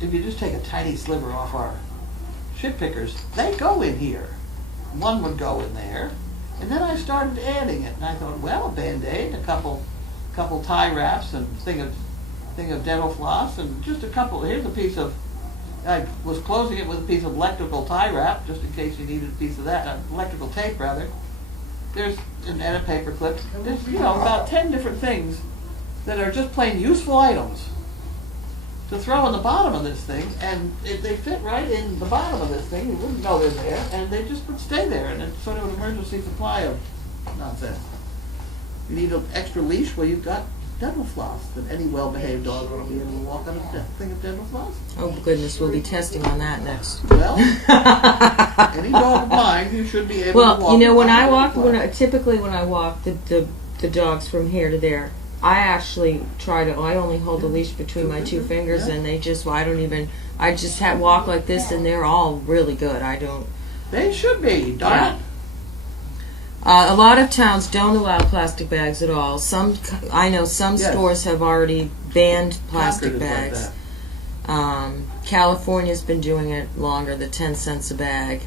if you just take a tiny sliver off our shit pickers, they go in here. One would go in there, and then I started adding it, and I thought, well, a Band-Aid, a couple tie wraps, and thing of dental floss, and just a couple. Here's a piece of. I was closing it with a piece of electrical tie wrap, just in case you needed a piece of that, electrical tape rather. There's and a paper clip. There's about 10 different things that are just plain useful items to throw in the bottom of this thing, and they fit right in the bottom of this thing. You wouldn't know they're there, and they just would stay there, and it's sort of an emergency supply of nonsense. You need an extra leash? Well, you've got dental floss that any well-behaved dog will be able to walk on a thing of dental floss. Oh goodness, we'll be testing on that next. Well, any dog of mine, you should be able to walk. Well, you know, when on I dental walk, floss. typically when I walk the dogs from here to there, I actually I only hold the leash between my two fingers, Yeah. and they just, I just walk like this, and they're all really good. I don't. They should be, darn Yeah. it. A lot of towns don't allow plastic bags at all. I know some Yes. stores have already banned plastic Concord is like bags. that. California's been doing it longer, the 10 cents a bag.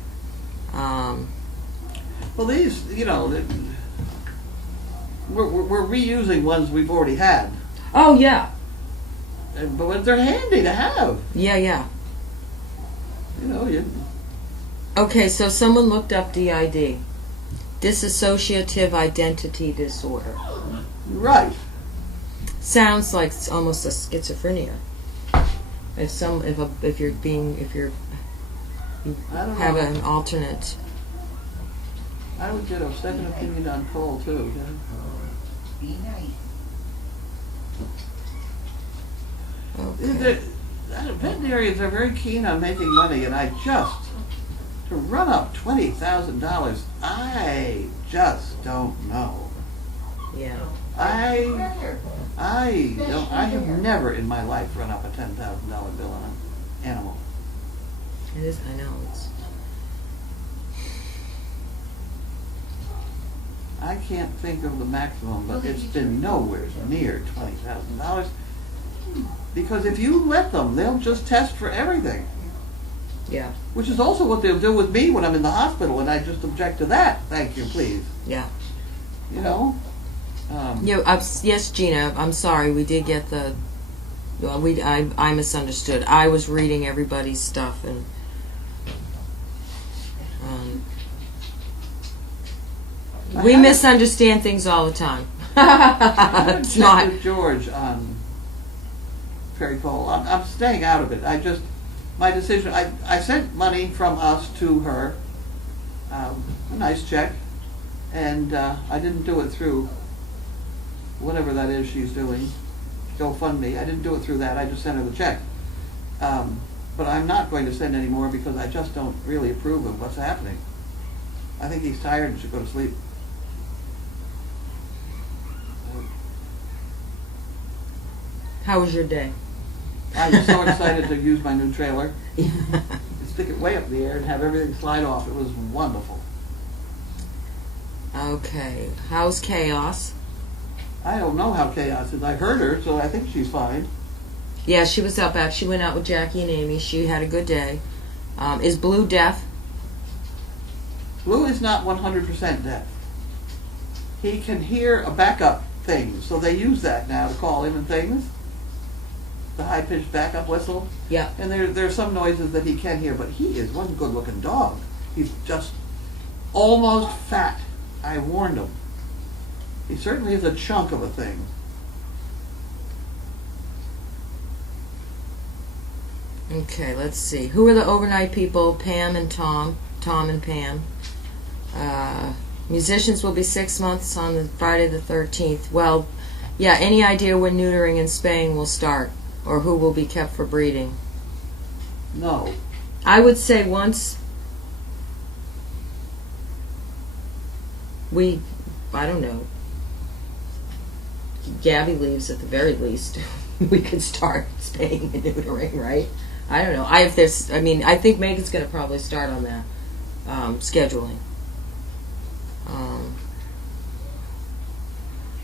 Well, these, we're reusing ones we've already had, Oh yeah, but they're handy to have. yeah. You Okay, so someone looked up DID, dissociative identity disorder. right. Sounds like almost a schizophrenia. If you I don't have know. an alternate. I would get a second opinion on coal too. Be nice. Okay. Veterinarians are very keen on making money, and to run up $20,000, I just don't know. Yeah. I have never in my life run up a $10,000 bill on an animal. It is. I know. It's. I can't think of the maximum, but it's been nowhere near $20,000. Because if you let them, they'll just test for everything. Yeah. Which is also what they'll do with me when I'm in the hospital, and I just object to that. Thank you, please. Yeah. Yes, Gina. I'm sorry. We did get the. Well, I misunderstood. I was reading everybody's stuff and. We misunderstand things all the time. It's check not. with George on Perry Cole. I'm staying out of it. My decision. I sent money from us to her, a nice check, and I didn't do it through whatever that is she's doing, GoFundMe. I didn't do it through that. I just sent her the check. But I'm not going to send any more because I just don't really approve of what's happening. I think he's tired and should go to sleep. How was your day? I was so excited to use my new trailer. Stick it way up in the air and have everything slide off. It was wonderful. Okay. How's Chaos? I don't know how Chaos is. I heard her, so I think she's fine. Yeah, she was up. She went out with Jackie and Amy. She had a good day. Is Blue deaf? Blue is not 100% deaf. He can hear a backup thing, so they use that now to call him and things. The high-pitched backup whistle. Yeah. And there's some noises that he can hear, but he is one good-looking dog. He's just almost fat. I warned him. He certainly is a chunk of a thing. Okay, let's see. Who are the overnight people? Pam and Tom. Tom and Pam. Musicians will be 6 months on the Friday the 13th. Well, yeah, any idea when neutering and spaying will start? Or who will be kept for breeding? No. I would say once I don't know, Gabby leaves at the very least, we could start spaying and neutering, right? I don't know. I think Megan's going to probably start on that scheduling.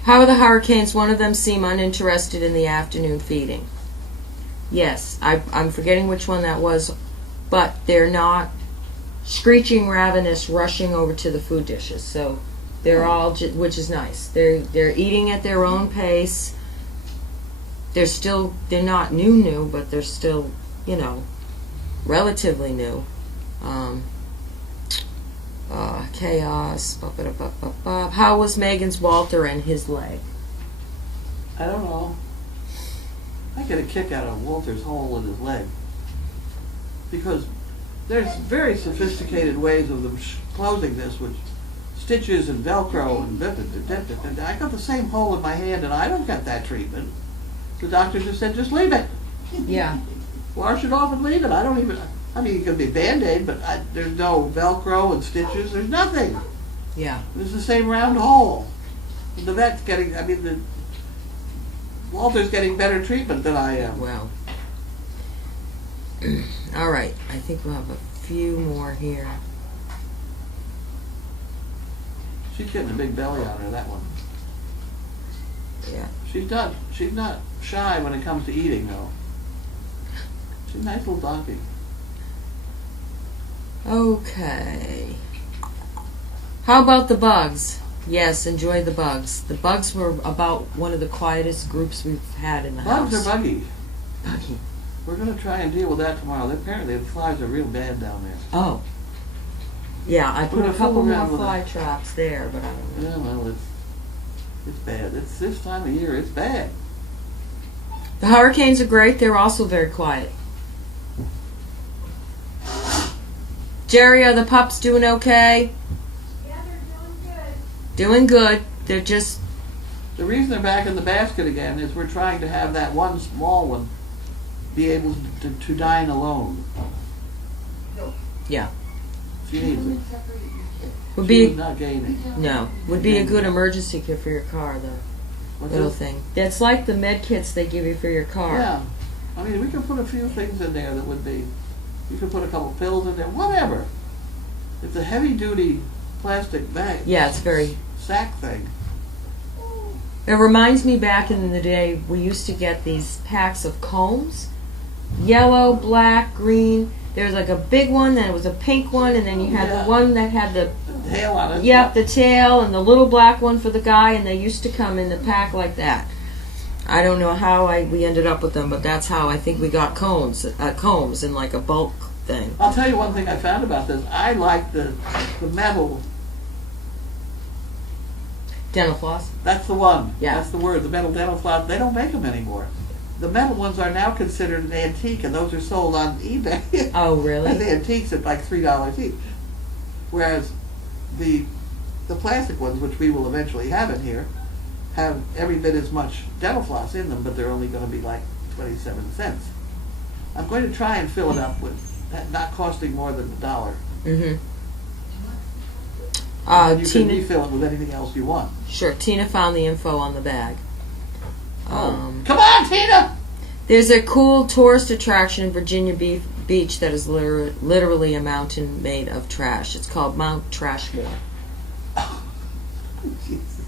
How are the hurricanes? One of them seem uninterested in the afternoon feeding. Yes, I'm forgetting which one that was, but they're not screeching ravenous, rushing over to the food dishes. So they're all, which is nice. They're eating at their own pace. They're not new, but they're still, relatively new. Chaos. How was Megan's Walter and his leg? I don't know. I get a kick out of Walter's hole in his leg. Because there's very sophisticated ways of them closing this with stitches and Velcro and I got the same hole in my hand and I don't get that treatment. The doctor just said, just leave it. Yeah. Wash it off and leave it. It could be Band-Aid, but there's no Velcro and stitches. There's nothing. Yeah. It's the same round hole. The vet's Walter's getting better treatment than I am. Well. All right. I think we'll have a few more here. She's getting a big belly on her, that one. Yeah. She's not shy when it comes to eating, though. She's a nice little donkey. Okay. How about the bugs? Yes, enjoy the bugs. The bugs were about one of the quietest groups we've had in the house. Bugs are buggy. Buggy. We're going to try and deal with that tomorrow. Apparently the flies are real bad down there. Oh. Yeah, I put gonna a couple fool more around with fly it. traps there, but I don't know. Yeah, well, it's bad. It's this time of year. It's bad. The hurricanes are great. They're also very quiet. Jerry, are the pups doing okay? Yeah, they're doing good. Doing good. They're just... The reason they're back in the basket again is we're trying to have that one small one be able to dine alone. Yeah. She needs it. Would She's be... not gaining. No. Would be a good emergency kit for your car, though. What's Little this? thing. That's like the med kits they give you for your car. Yeah. We can put a few things in there that would be... You could put a couple pills in there, whatever. It's a heavy-duty plastic bag. Yeah, it's very... Sack thing. It reminds me back in the day, we used to get these packs of combs. Yellow, black, green. There was like a big one, then it was a pink one, and then you had Yeah. the one that had the... The tail on it. Yep, the tail, and the little black one for the guy, and they used to come in the pack like that. I don't know how we ended up with them, but that's how I think we got combs in like a bulk thing. I'll tell you one thing I found about this. I like the metal. Dental floss? That's the one. Yeah. That's the word. The metal dental floss. They don't make them anymore. The metal ones are now considered an antique, and those are sold on eBay. Oh, As really? antiques at like $3 each. Whereas the plastic ones, which we will eventually have in here, have every bit as much dental floss in them, but they're only going to be like 27 cents. I'm going to try and fill it up with that not costing more than $1. Mm-hmm. You can Tina, refill it with anything else you want. sure. Tina found the info on the bag. Come on, Tina! There's a cool tourist attraction in Virginia Beach that is literally a mountain made of trash. It's called Mount Trashmore. Jesus.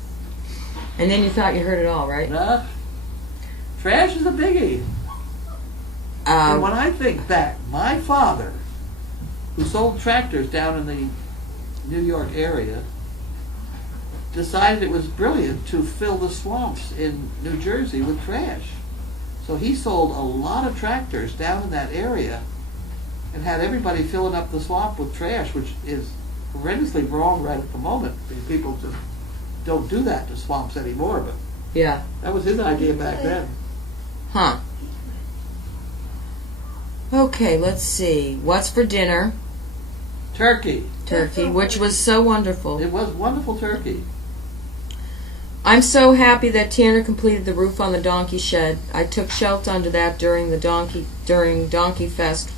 And then you thought you heard it all, right? Trash is a biggie. And when I think back, my father, who sold tractors down in the New York area, decided it was brilliant to fill the swamps in New Jersey with trash. So he sold a lot of tractors down in that area and had everybody filling up the swamp with trash, which is horrendously wrong right at the moment. People just don't do that to swamps anymore, but Yeah. that was his idea back then. Huh. Okay, let's see. What's for dinner? Turkey. Turkey, which was so wonderful. It was wonderful turkey. I'm so happy that Tanner completed the roof on the donkey shed. I took Shelt under that during Donkey Fest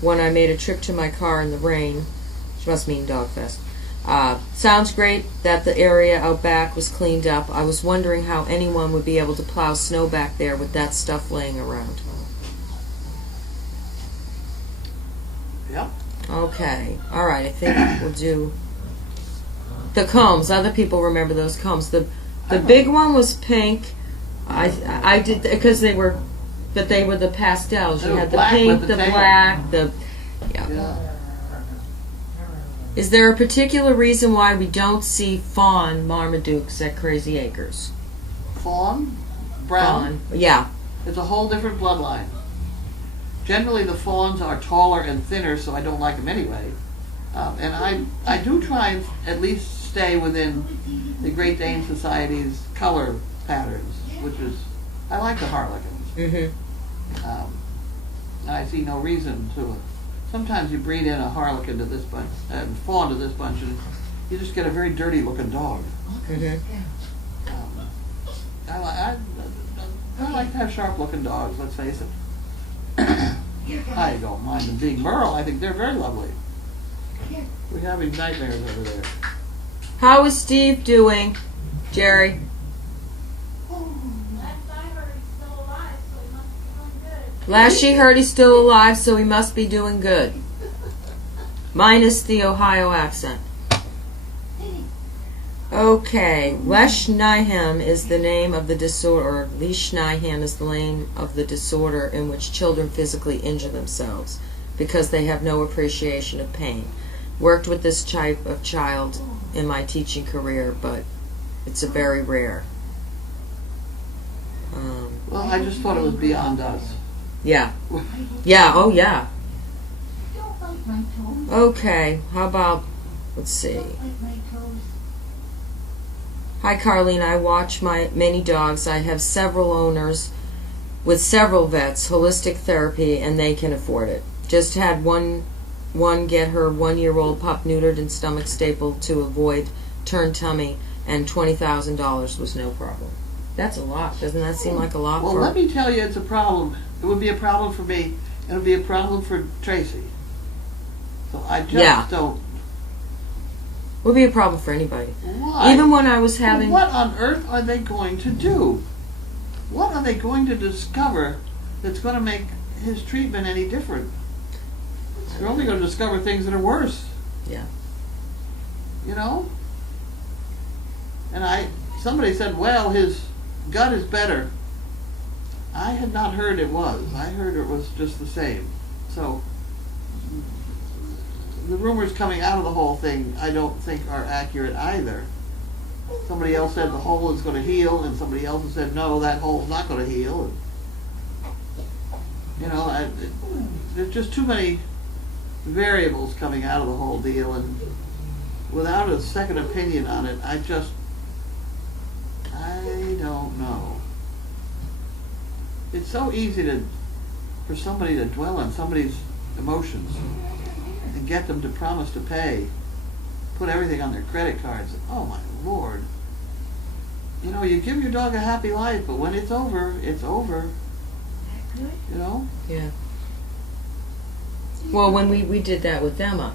when I made a trip to my car in the rain. She must mean Dog Fest. Sounds great that the area out back was cleaned up. I was wondering how anyone would be able to plow snow back there with that stuff laying around. Yep. Okay, all right. I think we'll do the combs. Other people remember those combs. The big one was pink. I did because they were the pastels. They You were had the black pink, with the the tail. black, Yeah. Is there a particular reason why we don't see fawn Marmadukes at Crazy Acres? Fawn, brown. Fawn, yeah. It's a whole different bloodline. Generally, the fawns are taller and thinner, so I don't like them anyway. And I do try and at least stay within the Great Dane Society's color patterns, which is, I like the harlequins. Mm-hmm. And I see no reason to. Sometimes you breed in a harlequin to this bunch and fawn to this bunch, and you just get a very dirty-looking dog. Mm-hmm. I like to have sharp-looking dogs. Let's face it. I don't mind them being Merle. I think they're very lovely. We're having nightmares over there. How is Steve doing, Jerry? Last she heard he's still alive, so he must be doing good. Minus the Ohio accent. Okay, Leishnahem is the name of the disorder, or Leishnahem is the name of the disorder in which children physically injure themselves because they have no appreciation of pain. Worked with this type of child in my teaching career, but it's a very rare. Well, I just thought it was beyond us. Yeah. Yeah, oh yeah. Don't bite my toes. Okay, how about, let's see. Don't bite my toes. Hi Carlene, I watch my many dogs. I have several owners with several vets, holistic therapy, and they can afford it. Just had one get her 1-year-old pup neutered and stomach stapled to avoid turned tummy, and $20,000 was no problem. That's a lot. Doesn't that seem like a lot? Well, let me tell you, it's a problem. It would be a problem for me. It would be a problem for Tracy. So I just don't. Would be a problem for anybody. Why? Even when I was having. What on earth are they going to do? What are they going to discover that's going to make his treatment any different? They're only going to discover things that are worse. Yeah. You know? And somebody said, well, his gut is better. I had not heard it was. I heard it was just the same. So the rumors coming out of the whole thing I don't think are accurate either. Somebody else said the hole is going to heal, and somebody else has said no, that hole's not going to heal. And, you know, there's just too many variables coming out of the whole deal, and without a second opinion on it, I don't know. It's so easy for somebody to dwell on somebody's emotions and get them to promise to pay, put everything on their credit cards. Oh my Lord. You know, you give your dog a happy life, but when it's over, it's over. You know? Yeah. Well, when we did that with Emma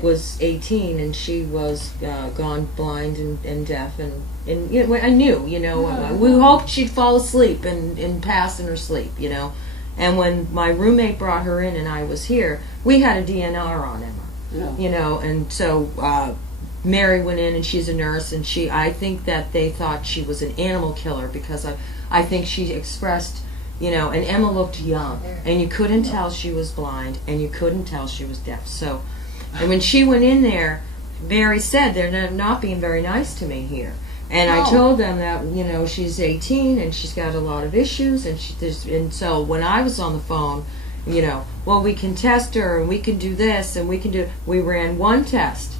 was 18 and she was gone blind and deaf, and you know, I knew, you know, we hoped she'd fall asleep and pass in her sleep, you know. And when my roommate brought her in and I was here, we had a DNR on Emma, you know, and so Mary went in and she's a nurse, and I think that they thought she was an animal killer because I think she expressed, you know, and Emma looked young, and you couldn't tell she was blind, and you couldn't tell she was deaf. So, and when she went in there, Mary said, they're not being very nice to me here. And I told them that, you know, she's 18 and she's got a lot of issues, and so when I was on the phone, you know, well, we can test her and we can do this and we ran one test,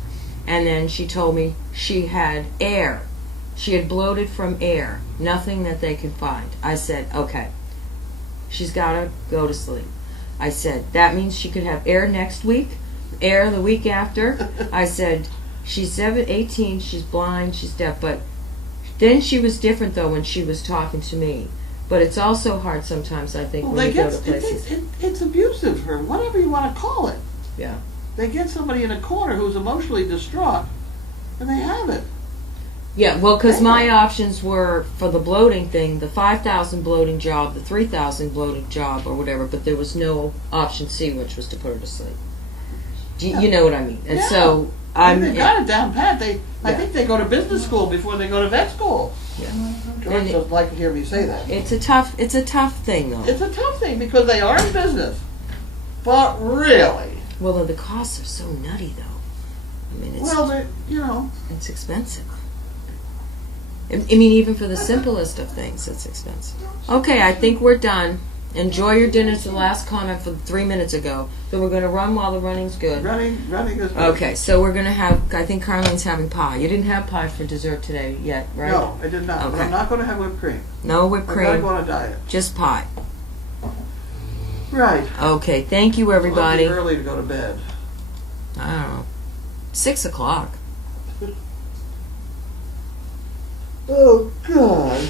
and then she told me she had air. She had bloated from air, nothing that they could find. I said, okay, she's got to go to sleep. I said, that means she could have air next week, air the week after. I said, she's 18, she's blind, she's deaf, but then she was different though when she was talking to me. But it's also hard sometimes, I think, Well, when they you go get, to places. it's abusive, or whatever you want to call it. Yeah. They get somebody in a corner who's emotionally distraught, and they have it. Yeah, well, because my options were for the bloating thing, the 5,000 bloating job, the 3,000 bloating job, or whatever, but there was no option C, which was to put her to sleep. You know what I mean? And Yeah. so They've got it down pat. I Yeah. think they go to business school before they go to vet school. Yeah. George And doesn't like to hear me say that. It's a tough thing though. It's a tough thing because they are in business. But really, Well, the costs are so nutty though. I mean, it's it's expensive. I mean, even for the simplest of things, it's expensive. Okay, I think we're done. Enjoy your dinner. It's the last comment for 3 minutes ago. So we're going to run while the running's good. running is good. Okay, so we're going to have, I think Carlene's having pie. You didn't have pie for dessert today yet, right? No, I did not. But Okay. I'm not going to have whipped cream. No whipped I've got to cream, go on a diet. just pie. Right. Okay, thank you everybody. It'll be early to go to bed. I don't know. 6 o'clock. Oh, God.